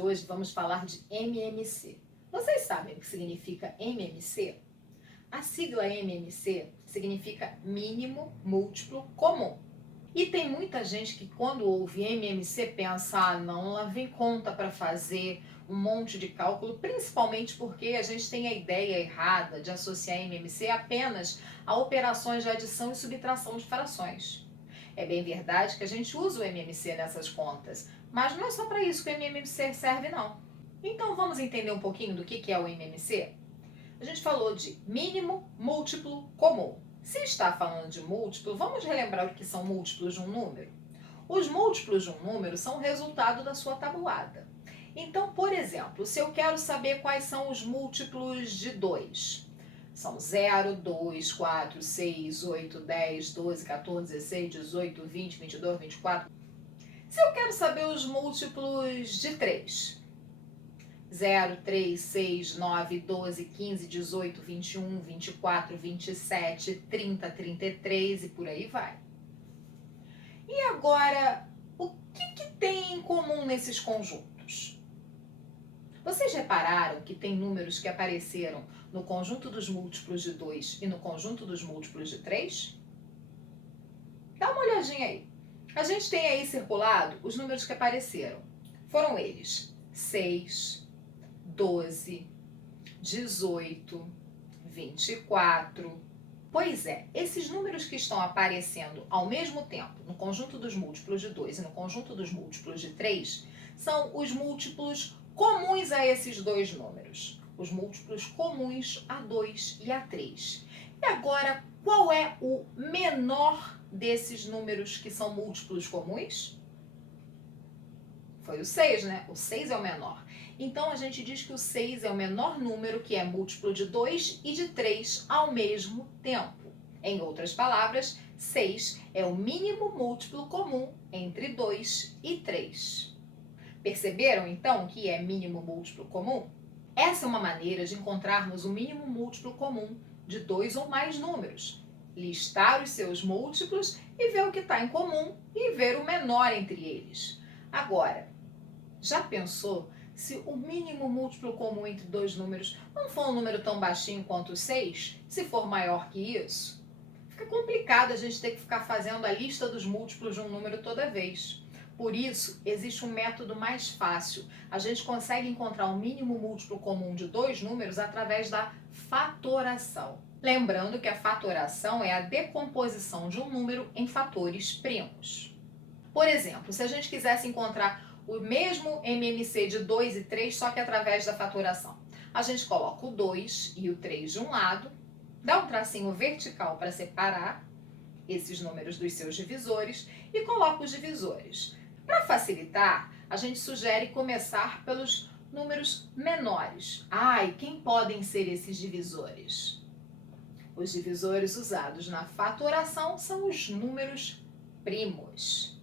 hoje vamos falar de MMC. Vocês sabem o que significa MMC? A sigla MMC significa mínimo múltiplo comum. E tem muita gente que quando ouve MMC pensa, não, lá vem conta para fazer um monte de cálculo, principalmente porque a gente tem a ideia errada de associar MMC apenas a operações de adição e subtração de frações. É bem verdade que a gente usa o MMC nessas contas, mas não é só para isso que o MMC serve, não. Então vamos entender um pouquinho do que é o MMC? A gente falou de mínimo múltiplo comum. Se está falando de múltiplo, vamos relembrar o que são múltiplos de um número? Os múltiplos de um número são o resultado da sua tabuada. Então, por exemplo, se eu quero saber quais são os múltiplos de 2, são 0, 2, 4, 6, 8, 10, 12, 14, 16, 18, 20, 22, 24. Se eu quero saber os múltiplos de 3, 0, 3, 6, 9, 12, 15, 18, 21, 24, 27, 30, 33 e por aí vai. E agora, o que tem em comum nesses conjuntos? Vocês repararam que tem números que apareceram no conjunto dos múltiplos de 2 e no conjunto dos múltiplos de 3? Dá uma olhadinha aí. A gente tem aí circulado os números que apareceram. Foram eles 6, 12, 18, 24. Pois é, esses números que estão aparecendo ao mesmo tempo no conjunto dos múltiplos de 2 e no conjunto dos múltiplos de 3 são os múltiplos comuns a esses dois números. Os múltiplos comuns a 2 e a 3. E agora, qual é o menor desses números que são múltiplos comuns? Foi o 6, né? O 6 é o menor. Então, a gente diz que o 6 é o menor número que é múltiplo de 2 e de 3 ao mesmo tempo. Em outras palavras, 6 é o mínimo múltiplo comum entre 2 e 3. Perceberam, então, que é mínimo múltiplo comum? Essa é uma maneira de encontrarmos o mínimo múltiplo comum de dois ou mais números. Listar os seus múltiplos e ver o que está em comum e ver o menor entre eles. Agora, já pensou se o mínimo múltiplo comum entre dois números não for um número tão baixinho quanto o 6, se for maior que isso? Fica complicado a gente ter que ficar fazendo a lista dos múltiplos de um número toda vez. Por isso, existe um método mais fácil. A gente consegue encontrar o mínimo múltiplo comum de dois números através da fatoração. Lembrando que a fatoração é a decomposição de um número em fatores primos. Por exemplo, se a gente quisesse encontrar o mesmo MMC de 2 e 3, só que através da fatoração, a gente coloca o 2 e o 3 de um lado, dá um tracinho vertical para separar esses números dos seus divisores e coloca os divisores. Para facilitar, a gente sugere começar pelos números menores. E quem podem ser esses divisores? Os divisores usados na fatoração são os números primos.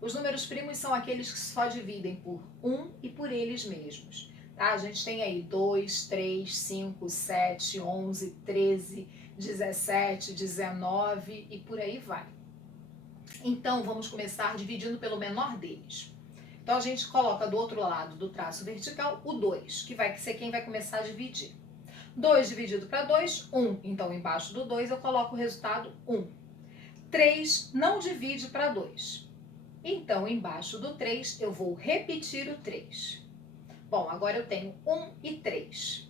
Os números primos são aqueles que só dividem por 1 e por eles mesmos. Tá? A gente tem aí 2, 3, 5, 7, 11, 13, 17, 19 e por aí vai. Então, vamos começar dividindo pelo menor deles. Então, a gente coloca do outro lado do traço vertical o 2, que vai ser quem vai começar a dividir. 2 dividido para 2, 1. Então, embaixo do 2 eu coloco o resultado 1. 3 não divide para 2. Então, embaixo do 3 eu vou repetir o 3. Bom, agora eu tenho 1 e 3.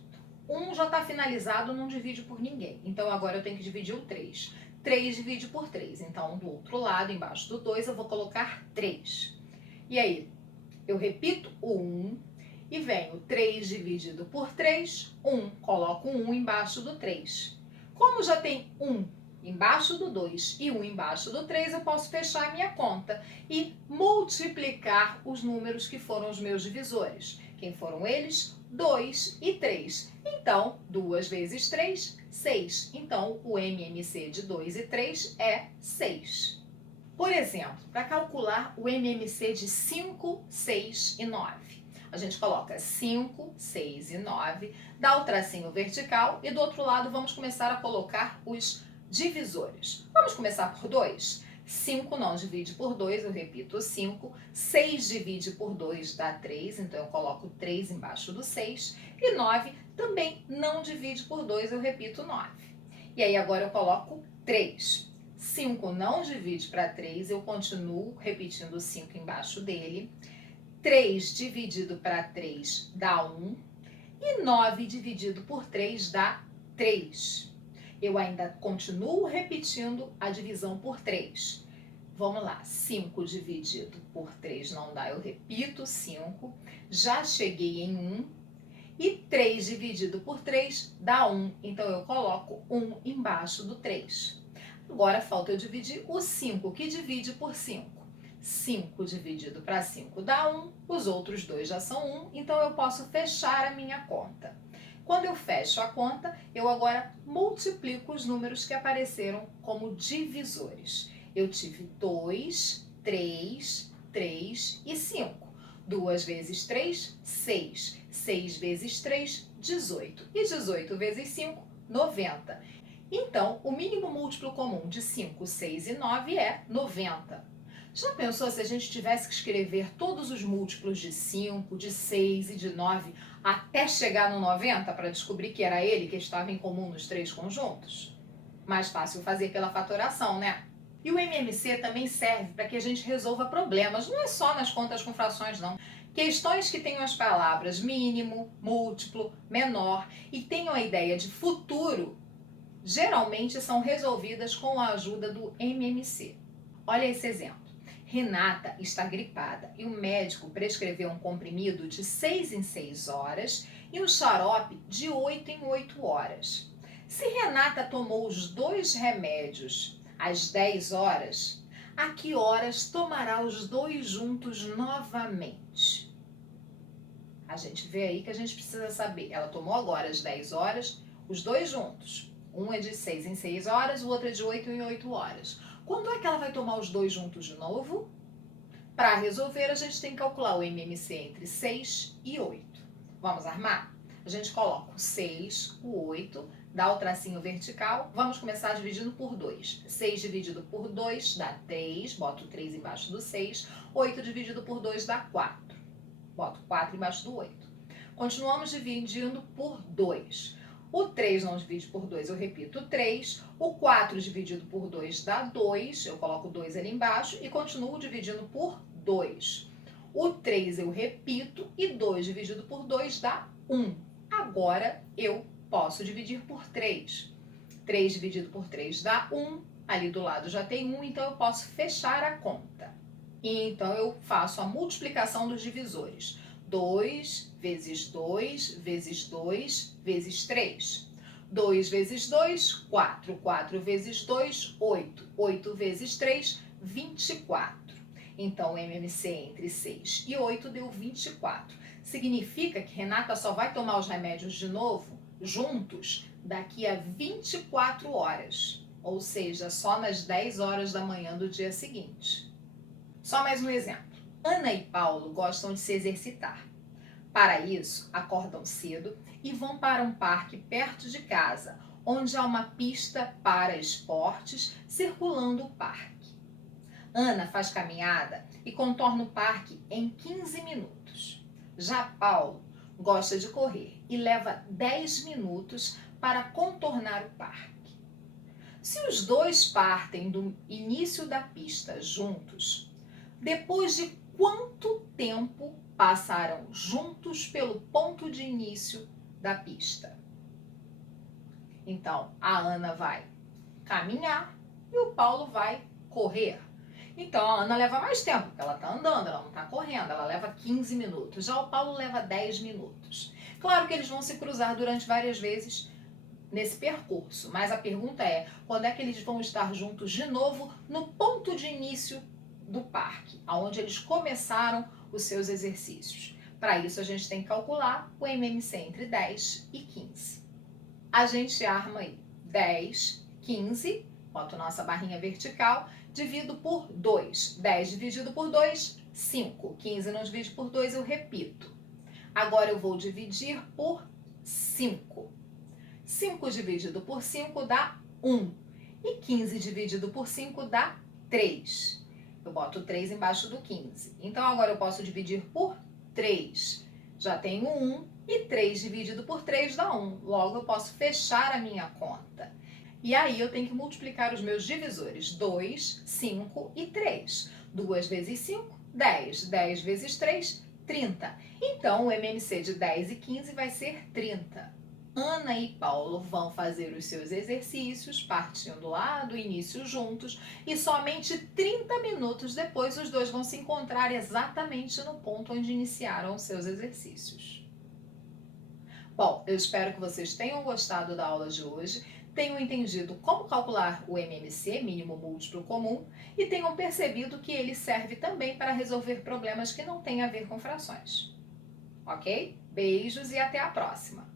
1 já está finalizado, não divide por ninguém. Então, agora eu tenho que dividir o 3. 3 divide por 3. Então, do outro lado, embaixo do 2, eu vou colocar 3. E aí, eu repito o 1 e venho 3 dividido por 3, 1. Coloco 1 embaixo do 3. Como já tem 1 embaixo do 2 e 1 embaixo do 3, eu posso fechar a minha conta e multiplicar os números que foram os meus divisores. Quem foram eles? 2 e 3. Então, 2 vezes 3, 6. Então, o MMC de 2 e 3 é 6. Por exemplo, para calcular o MMC de 5, 6 e 9, a gente coloca 5, 6 e 9, dá o tracinho vertical e do outro lado vamos começar a colocar os divisores. Vamos começar por 2. 5 não divide por 2, eu repito 5. 6 divide por 2 dá 3, então eu coloco 3 embaixo do 6. E 9 também não divide por 2, eu repito 9. E aí agora eu coloco 3. 5 não divide para 3, eu continuo repetindo 5 embaixo dele. 3 dividido para 3 dá 1. E 9 dividido por 3 dá 3. Eu ainda continuo repetindo a divisão por 3. Vamos lá, 5 dividido por 3 não dá, eu repito 5. Já cheguei em 1. E 3 dividido por 3 dá 1. Então, eu coloco 1 embaixo do 3. Agora, falta eu dividir o 5, que divide por 5. 5 dividido para 5 dá 1. Os outros dois já são 1. Então, eu posso fechar a minha conta. Quando eu fecho a conta, eu agora multiplico os números que apareceram como divisores. Eu tive 2, 3, 3 e 5. 2 vezes 3, 6. 6 vezes 3, 18. E 18 vezes 5, 90. Então, o mínimo múltiplo comum de 5, 6 e 9 é 90. Já pensou se a gente tivesse que escrever todos os múltiplos de 5, de 6 e de 9 até chegar no 90 para descobrir que era ele que estava em comum nos três conjuntos? Mais fácil fazer pela fatoração, né? E o MMC também serve para que a gente resolva problemas, não é só nas contas com frações, não. Questões que tenham as palavras mínimo, múltiplo, menor e tenham a ideia de futuro, geralmente são resolvidas com a ajuda do MMC. Olha esse exemplo. Renata está gripada e o médico prescreveu um comprimido de 6 em 6 horas e um xarope de 8 em 8 horas. Se Renata tomou os 2 remédios às 10 horas, a que horas tomará os 2 juntos novamente? A gente vê aí que a gente precisa saber. Ela tomou agora às 10 horas, os 2 juntos. Um é de 6 em 6 horas, o outro é de 8 em 8 horas. Quando é que ela vai tomar os 2 juntos de novo? Para resolver, a gente tem que calcular o MMC entre 6 e 8. Vamos armar? A gente coloca o 6, o 8, dá o tracinho vertical. Vamos começar dividindo por 2. 6 dividido por 2 dá 3, boto o 3 embaixo do 6. 8 dividido por 2 dá 4. Boto 4 embaixo do 8. Continuamos dividindo por 2. O 3 não divide por 2, eu repito 3. O 4 dividido por 2 dá 2. Eu coloco 2 ali embaixo e continuo dividindo por 2. O 3 eu repito e 2 dividido por 2 dá 1. Agora eu posso dividir por 3. 3 dividido por 3 dá 1. Ali do lado já tem 1, então eu posso fechar a conta. E então eu faço a multiplicação dos divisores. 2 vezes 2 vezes 2 vezes 3. 2 vezes 2, 4. 4 vezes 2, 8. 8 vezes 3, 24. Então, o MMC entre 6 e 8 deu 24. Significa que Renata só vai tomar os remédios de novo, juntos, daqui a 24 horas. Ou seja, só nas 10 horas da manhã do dia seguinte. Só mais um exemplo. Ana e Paulo gostam de se exercitar. Para isso, acordam cedo e vão para um parque perto de casa, onde há uma pista para esportes circulando o parque. Ana faz caminhada e contorna o parque em 15 minutos. Já Paulo gosta de correr e leva 10 minutos para contornar o parque. Se os dois partem do início da pista juntos, depois de quanto tempo passaram juntos pelo ponto de início da pista? Então, a Ana vai caminhar e o Paulo vai correr. Então, a Ana leva mais tempo, porque ela está andando, ela não está correndo, ela leva 15 minutos. Já o Paulo leva 10 minutos. Claro que eles vão se cruzar durante várias vezes nesse percurso, mas a pergunta é, quando é que eles vão estar juntos de novo no ponto de início do parque, onde eles começaram os seus exercícios? Para isso, a gente tem que calcular o MMC entre 10 e 15. A gente arma aí 10, 15, boto nossa barrinha vertical, divido por 2. 10 dividido por 2, 5. 15 não divide por 2, eu repito. Agora eu vou dividir por 5. 5 dividido por 5 dá 1. E 15 dividido por 5 dá 3. Eu boto 3 embaixo do 15. Então, agora eu posso dividir por 3. Já tenho 1 e 3 dividido por 3 dá 1. Logo, eu posso fechar a minha conta. E aí, eu tenho que multiplicar os meus divisores. 2, 5 e 3. 2 vezes 5, 10. 10 vezes 3, 30. Então, o MMC de 10 e 15 vai ser 30. Ana e Paulo vão fazer os seus exercícios, partindo lá do início juntos, e somente 30 minutos depois os dois vão se encontrar exatamente no ponto onde iniciaram os seus exercícios. Bom, eu espero que vocês tenham gostado da aula de hoje, tenham entendido como calcular o MMC, mínimo múltiplo comum, e tenham percebido que ele serve também para resolver problemas que não têm a ver com frações. Ok? Beijos e até a próxima!